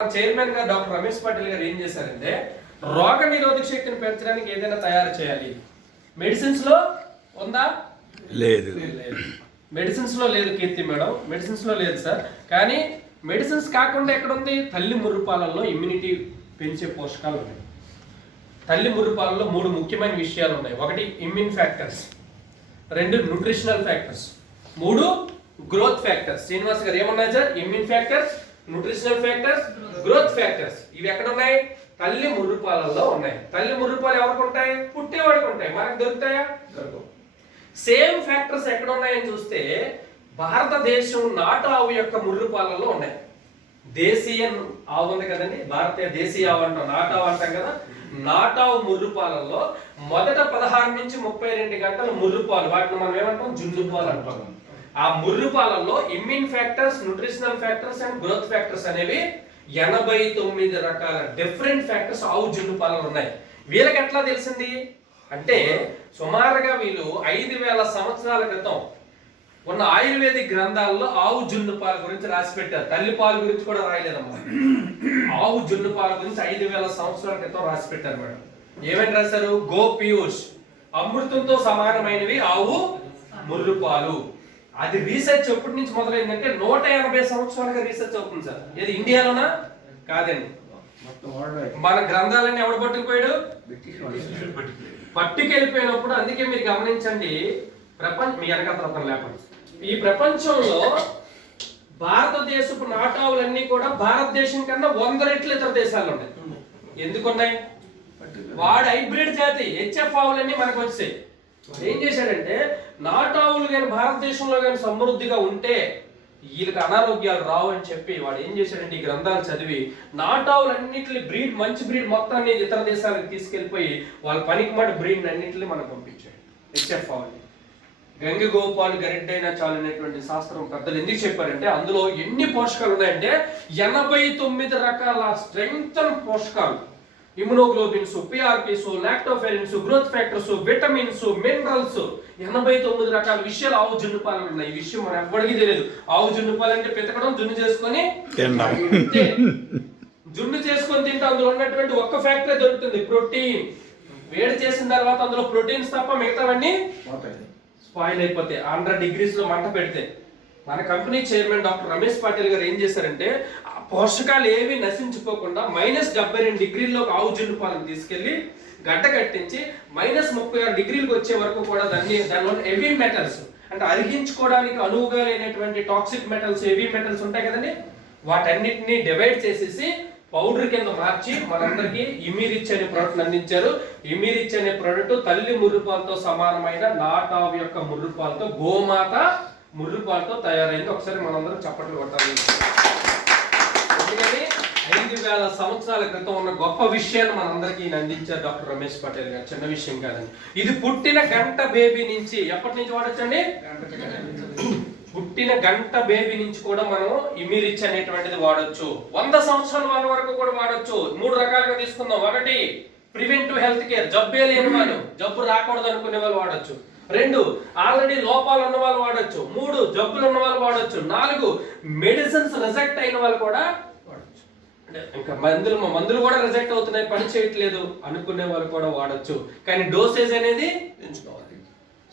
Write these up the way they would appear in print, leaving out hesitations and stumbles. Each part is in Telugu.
చైర్మన్ గా డాక్టర్ రమేష్ పాటిల్ గారు ఏం చేశారంటే రోగ నిరోధక శక్తిని పెంచడానికి ఏదైనా తయారు చేయాలి. మెడిసిన్స్ లో ఉందా? లేదు. మెడిసిన్స్ లో లేదు కీర్తి మేడం, మెడిసిన్స్ లో లేదు సార్. కానీ మెడిసిన్స్ కాకుండా ఎక్కడ ఉంది? తల్లి ముర్రుపాలల్లో ఇమ్యూనిటీ పెంచే పోషకాలు ఉన్నాయి. తల్లి ముర్రుపాలల్లో 3 ముఖ్యమైన విషయాలు ఉన్నాయి. 1 immune factors, 2 nutritional factors, 3 growth factors. Srinivas గారు ఏమన్నారు sir? Immune factors, nutritional factors, growth factors. ఇవి ఎక్కడ ఉన్నాయి? తల్లి ముర్రుపాలల్లో ఉన్నాయి. తల్లి ముర్రుపాలు ఎవరికి ఉంటాయి? పుట్టేవాడికి ఉంటాయి. మనకు దొరుకుతాయా? దొరకవు. సేమ్ ఫ్యాక్టర్స్ ఎక్కడ ఉన్నాయని చూస్తే భారతదేశం నాటు ఆవు యొక్క ముర్రుపాలల్లో ఉన్నాయి. దేశీయ ఆవు ఉంది కదండి, భారతీయ దేశీయ ఆవు అంటాం, నాటు ఆవు అంటాం కదా. నాటావు ముర్రుపాలల్లో మొదట 16 నుంచి 32 గంటల ముర్రుపాలు, వాటిని మనం ఏమంటాం? జున్నుపాలు అంటాం. ఆ ముర్రుపాలల్లో immune factors, nutritional factors and growth factors అనేవి 89 రకాల డిఫరెంట్ ఫ్యాక్టర్స్ ఆవు జున్ను పాలలో ఉన్నాయి. వీళ్ళకి ఎట్లా తెలిసింది అంటే సుమారుగా వీళ్ళు 5000 సంవత్సరాల క్రితం ఉన్న ఆయుర్వేదిక్ గ్రంథాల్లో ఆవు జున్ను పాల గురించి రాసి పెట్టారు. తల్లి పాల గురించి కూడా రాయలేదమ్మా. ఆవు జున్ను పాల గురించి 5000 సంవత్సరాల క్రితం రాసి పెట్టారు మేడం. ఏమని రాశారు? గో పీయూష్, అమృతంతో సమానమైనవి ఆవు ముర్రుపాలు. అది రీసెర్చ్ ఎప్పటి నుంచి మొదలైందంటే 180 సంవత్సరాలుగా రీసెర్చ్ అవుతుంది సార్. ఇది ఇండియాలోనా? కాదండి. మన గ్రంథాలన్నీ ఎవడు పట్టుకుపోయాడు? పట్టుకెళ్ళిపోయినప్పుడు. అందుకే మీరు గమనించండి, మీ వెనకాల లేపండి, ఈ ప్రపంచంలో భారతదేశపు నాటావులన్నీ కూడా భారతదేశం కన్నా 100 రెట్లు ఇతర దేశాల్లో ఉన్నాయి. ఎందుకున్నాయి? వాడు హైబ్రిడ్ జాతి హెచ్ఎఫ్ ఆవులన్నీ మనకు వచ్చాయి. ఏం చేశాడంటే నాటావులు కానీ భారతదేశంలో కానీ సమృద్ధిగా ఉంటే వీళ్ళకి అనారోగ్యాలు రావు అని చెప్పి వాడు ఏం చేశాడంటే ఈ గ్రంథాలు చదివి నాటావులు అన్నింటినీ బ్రీడ్, మంచి బ్రీడ్ మొత్తాన్ని ఇతర దేశాలకు తీసుకెళ్లిపోయి వాళ్ళ పనికిమాటి బ్రీడ్ అన్నింటినీ మనకు పంపించాడు. హెచ్ఎఫ్ ఆవులు. గంగ గోపాలు గరిడ్డైనా చాలు అనేటువంటి శాస్త్రం పెద్దలు ఎందుకు చెప్పారంటే అందులో ఎన్ని పోషకాలు ఉన్నాయంటే 89 రకాల స్ట్రెంగ్త్ పోషకాలు, immunoglobins, PRPs, lactoferrins, growth factors, vitamins, minerals, 89 రకాల విషయాలు ఆవు జున్ను పాలు ఉన్నాయి. ఈ విషయం మనం ఎవ్వడికి తెలియదు. ఆవు జున్ను పాలు అంటే పితకడం, జున్ను చేసుకొని జున్ను చేసుకొని తింటే అందులో ఉన్నటువంటి ఒక్క ఫ్యాక్టరీ దొరుకుతుంది, ప్రోటీన్. వేడి చేసిన తర్వాత అందులో ప్రోటీన్స్ తప్ప మిగతావన్నీ స్పాయిల్ అయిపోతాయి 100 degrees లో మంట పెడితే. మన company chairman doctor Ramesh Patil గారు ఏం చేశారంటే పోషకాలు ఏవి నశించుకోకుండా -72 degreesలోకి ఆవు జున్ను పాలను తీసుకెళ్లి గడ్డ కట్టించి -36 degreesకి వచ్చే వరకు కూడా దానిలో హెవీ మెటల్స్ అంటే అరిగించుకోవడానికి అనువుగా లేనటువంటి టాక్సిక్ మెటల్స్, హెవీ మెటల్స్ ఉంటాయి కదండి, వాటన్నిటిని డివైడ్ చేసేసి పౌడర్ కింద మార్చి మనందరికీ ఇమిరిచ్ అనే ప్రోడక్ట్ అందించారు. ఇమిరిచ్ అనే ప్రోడక్ట్ తల్లి ముర్రుపాలతో సమానమైన నాటావు యొక్క ముర్రుపాలతో, గోమాత ముర్రుపాలతో తయారైంది. ఒకసారి మనందరం చప్పట్లు కొట్టాలి. ఎందుకని 5000 సంవత్సరాల క్రితం ఉన్న గొప్ప విషయాన్ని మనందరికీ అందించారు డాక్టర్ రమేష్ పటేల్ గారు. చిన్న విషయం కాదండి. ఇది పుట్టిన గంట బేబీ నుంచి, ఎప్పటి నుంచి వాడొచ్చండి? పుట్టిన గంట బేబీ నుంచి కూడా మనం ఇమిరిచ్ అనేటువంటిది వాడొచ్చు. 100 సంవత్సరాల వాళ్ళ వరకు కూడా వాడొచ్చు. 3 రకాలుగా తీసుకుందాం. 1 ప్రివెంటివ్ హెల్త్ కేర్, జబ్బే లేని వాళ్ళు, జబ్బు రాకూడదు అనుకునే వాళ్ళు వాడొచ్చు. 2 ఆల్రెడీ లోపాలు ఉన్న వాళ్ళు వాడొచ్చు. 3 జబ్బులు ఉన్న వాళ్ళు వాడొచ్చు. 4 మెడిసిన్స్ రిజెక్ట్ అయిన వాళ్ళు కూడా వాడొచ్చు. అంటే ఇంకా మందులు కూడా రిజెక్ట్ అవుతున్నాయి, పని చేయట్లేదు అనుకునే వాళ్ళు కూడా వాడొచ్చు. కానీ డోసేజ్ అనేది పెంచుకోవాలి.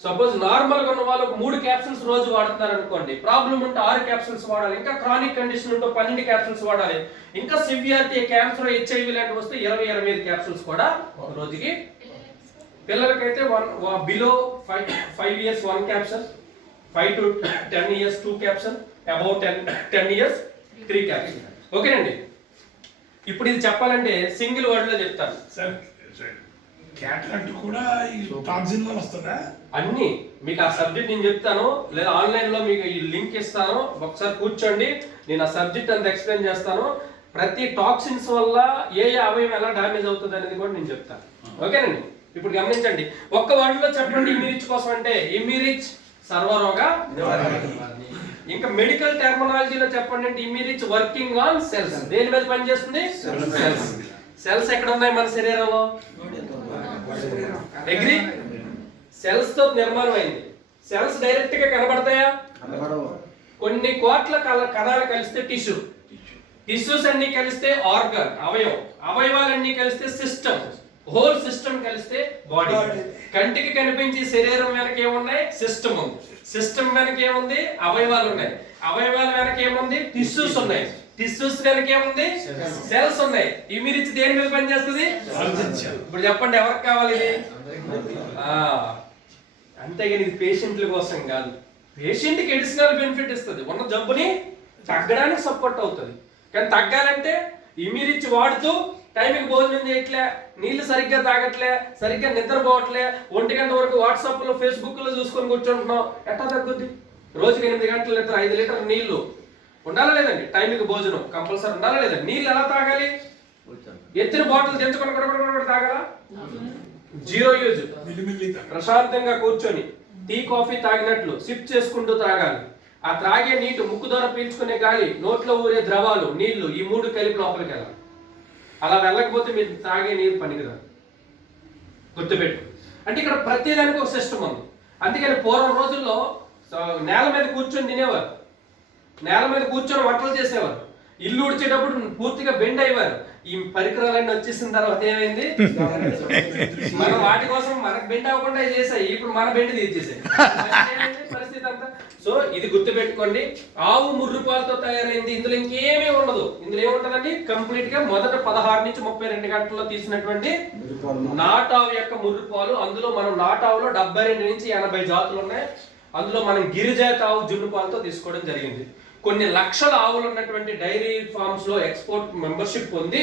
సపోజ్ నార్మల్ గా ఉన్న వాళ్ళు 3 క్యాప్సూల్స్ రోజు వాడుతున్నారు అనుకోండి, ప్రాబ్లం ఉంటే 6 క్యాప్సూల్స్ వాడాలి. ఇంకా క్రానిక్ కండిషన్ ఉంటే 12 క్యాప్సూల్స్ వాడాలి. ఇంకా సివియారిటీ, క్యాన్సర్, హెచ్ఐవి లాంటివి వస్తే 20-25 క్యాప్సూల్స్ కూడా రోజుకి. పిల్లలకైతే below 5 years 1 capsule, 5 to 10 years 2 capsule, above 10 years 3 capsule. ఓకేనండి. ఇప్పుడు ఇది చెప్పాలంటే సింగిల్ వర్డ్ లో చెప్తాను. క్యాటరాక్ట్ కూడా ఈ టాక్సిన్ వల్ల వస్తుందా? అన్ని మీకు ఆ సబ్జెక్ట్ నేను చెప్తాను, లేదా ఆన్లైన్ లో మీకు ఈ లింక్ ఇస్తాను. ఒకసారి కూర్చోండి, నేను ఆ సబ్జెక్ట్ అంతా ఎక్స్ప్లెయిన్ చేస్తాను. ప్రతి టాక్సిన్స్ వల్ల ఏ అవయవం ఎలా డ్యామేజ్ అవుతుంది అనేది కూడా నేను చెప్తాను. ఓకేనండి. ఇప్పుడు గమనించండి, ఒక్క వర్డ్ లో చెప్పండి ఇమ్యూరిచ్ కోసం అంటే. ఇమ్యూరిచ్ సర్వరోగ నివారణి. ఇంకా మెడికల్ టెర్మినాలజీలో చెప్పండి అంటే ఇమ్యూరిచ్ వర్కింగ్ ఆన్ సెల్స్. దేని మీద పనిచేస్తుంది? సెల్స్. సెల్స్ ఎక్కడ ఉన్నాయి మన శరీరంలో? అగ్రి. సెల్స్ తో నిర్మాణం అయింది. సెల్స్ డైరెక్ట్ గా కనబడతాయా? కొన్ని కోట్ల కణాలు కలిస్తే టిష్యూ. టిష్యూస్ అన్ని కలిస్తే ఆర్గన్, అవయవం, అవయవాలన్నీ కలిస్తే సిస్టమ్, హోల్ సిస్టమ్ కలిస్తే బాడీ. కంటికి కనిపించే శరీరం వెనక ఏమున్నాయి? సిస్టమ్ ఉంది. సిస్టమ్ వెనక ఏముంది? అవయవాలు ఉన్నాయి. అవయవాల వెనక ఏముంది? టిష్యూస్ ఉన్నాయి. టిష్యూస్ వెనక ఏముంది? సెల్స్ ఉన్నాయి. ఇమ్యూనిటీ దేని మీద పనిచేస్తుంది? ఇప్పుడు చెప్పండి ఎవరికి కావాలి ఇది? అంతేగాని ఇది పేషెంట్ల కోసం కాదు. పేషెంట్కి ఎడిషనల్ బెనిఫిట్ ఇస్తుంది, ఉన్న జబ్బుని తగ్గడానికి సపోర్ట్ అవుతుంది. కానీ తగ్గాలంటే ఇమ్యూనిటీ వాడుతూ టైంకి భోజనం చేయట్లే, నీళ్లు సరిగ్గా తాగట్లే, సరిగ్గా నిద్రపోవట్లే, 1 గంట వరకు వాట్సాప్ లో ఫేస్బుక్ లో చూసుకొని కూర్చుంటున్నాం, ఎట్లా తగ్గుద్ది? రోజుకి 8 గంటల నిద్ర, 5 లీటర్ల నీళ్లు ఉండాలా లేదండి? టైంకి భోజనం కంపల్సరీ ఉండాలా లేదండి? నీళ్ళు ఎలా తాగాలి? ఎత్తిన బాటిల్ తెంచుకొని కూడా తాగాలా? Zero use. ప్రశాంతంగా కూర్చొని టీ కాఫీ తాగినట్లు సిప్ చేసుకుంటూ తాగాలి. ఆ త్రాగే నీటి, ముక్కు ద్వారా పీల్చుకునే గాలి, నోట్లో ఊరే ద్రవాలు, నీళ్లు, ఈ 3 కలిపి లోపలికి వెళ్ళాలి. అలా వెళ్ళకపోతే మీరు తాగే నీరు పనికిరాదు. గుర్తుపెట్టు. అంటే ఇక్కడ ప్రతిదానికి ఒక సిస్టమ్ ఉంది. అందుకని పూర్వం రోజుల్లో నేల మీద కూర్చొని తినేవారు, నేల మీద కూర్చొని వంటలు చేసేవారు, ఇల్లు ఉడిచేటప్పుడు పూర్తిగా బెండ్ అయ్యేవారు. ఈ పరికరాలన్నీ వచ్చేసిన తర్వాత ఏమైంది? మనం వాటి కోసం మనకు బెండ్ అవ్వకుండా చేసాయి, ఇప్పుడు మన బెండ్ తీర్చేసాయి పరిస్థితి అంతా. సో ఇది గుర్తుపెట్టుకోండి. ఆవు ముర్రుపాలతో తయారైంది, ఇందులో ఇంకేమీ ఉండదు. ఇందులో ఏముంటదండి? కంప్లీట్ గా మొదట 16 నుంచి 32 గంటల్లో తీసినటువంటి నాటావు యొక్క ముర్రుపాలు. అందులో మనం నాటావులో 72 నుంచి 80 జాతులు ఉన్నాయి. అందులో మనం గిరిజాత ఆవు జున్ను పాలతో తీసుకోవడం జరిగింది. కొన్ని లక్షల ఆవులు ఉన్నటువంటి డైరీ ఫార్మ్స్ లో ఎక్స్పోర్ట్ మెంబర్షిప్ పొంది,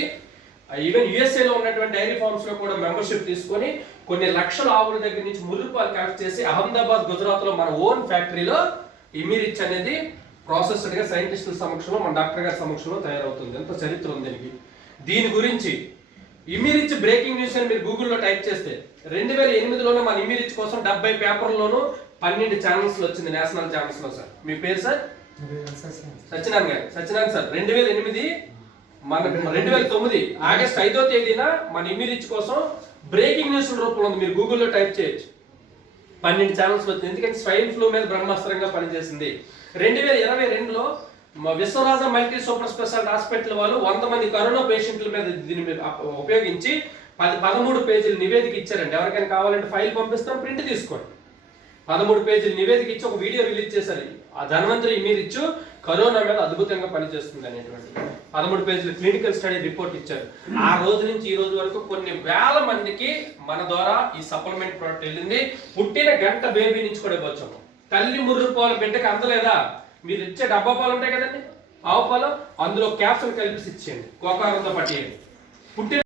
ఈవెన్ యుఎస్ఏ లో ఉన్నటువంటి డైరీ ఫార్మ్స్ లో కూడా మెంబర్షిప్ తీసుకొని కొన్ని లక్షల ఆవుల దగ్గర నుంచి ముర్రుపాలు కలెక్ట్ చేసి అహ్మదాబాద్, గుజరాత్ లో మన ఓన్ ఫ్యాక్టరీలో ఇమిరిచ్ అనేది ప్రాసెస్డ్ గా సైంటిస్టుల సమక్షంలో, మన డాక్టర్ గారి సమక్షంలో తయారవుతుంది. ఎంత చరిత్ర ఉంది దీనికి. దీని గురించి ఇమిరిచ్ బ్రేకింగ్ న్యూస్ అని మీరు గూగుల్లో టైప్ చేస్తే 2008లోనే మన ఇమిరిచ్ కోసం 70 పేపర్లోనూ 12 ఛానల్స్ లో వచ్చింది, నేషనల్ ఛానల్స్ లో. సార్ మీ పేరు సార్? సత్యనారాయణ గారు. సత్యనారాయణ సార్ 2008 మన 2009 ఆగస్టు 5వ తేదీన మన ఇమిరిచ్ కోసం బ్రేకింగ్ న్యూస్ రూపంలో ఉంది. మీరు గూగుల్లో టైప్ చేయొచ్చు. 12 ఛానల్స్ వచ్చింది. ఎందుకంటే స్వైన్ ఫ్లూ మీద బ్రహ్మాస్త్రంగా పనిచేసింది. 2022లో విశ్వరాజ మల్టీ సూపర్ స్పెషాలిటీ హాస్పిటల్ వాళ్ళు 100 మంది కరోనా పేషెంట్ల మీద దీని మీద ఉపయోగించి 13 పేజీల నివేదిక ఇచ్చారండి. ఎవరికైనా కావాలంటే ఫైల్ పంపిస్తాం, ప్రింట్ తీసుకోండి. 13 పేజీల నివేదిక ఇచ్చి ఒక వీడియో రిలీజ్ చేశారు. ఆ ధన్వంతరి ఇమిరిచ్ కరోనా మీద అద్భుతంగా పనిచేస్తుంది అనేటువంటి 13 పేజీల క్లినికల్ స్టడీ రిపోర్ట్ ఇచ్చారు. ఆ రోజు నుంచి ఈ రోజు వరకు కొన్ని వేల మందికి మన ద్వారా ఈ సప్లిమెంట్ ప్రోడక్ట్ వెళ్ళింది. పుట్టిన గంట బేబీ నుంచి కూడా ఇవ్వచ్చు. తల్లి ముర్రు పాలు బిడ్డకి అందలేదా? మీరు ఇచ్చే డబ్బా పాలు ఉంటాయి కదండి, ఆవు పాలు, అందులో క్యాప్సూల్ కలిపి ఇచ్చేయండి, కోకారంతో పట్టేయండి. పుట్టిన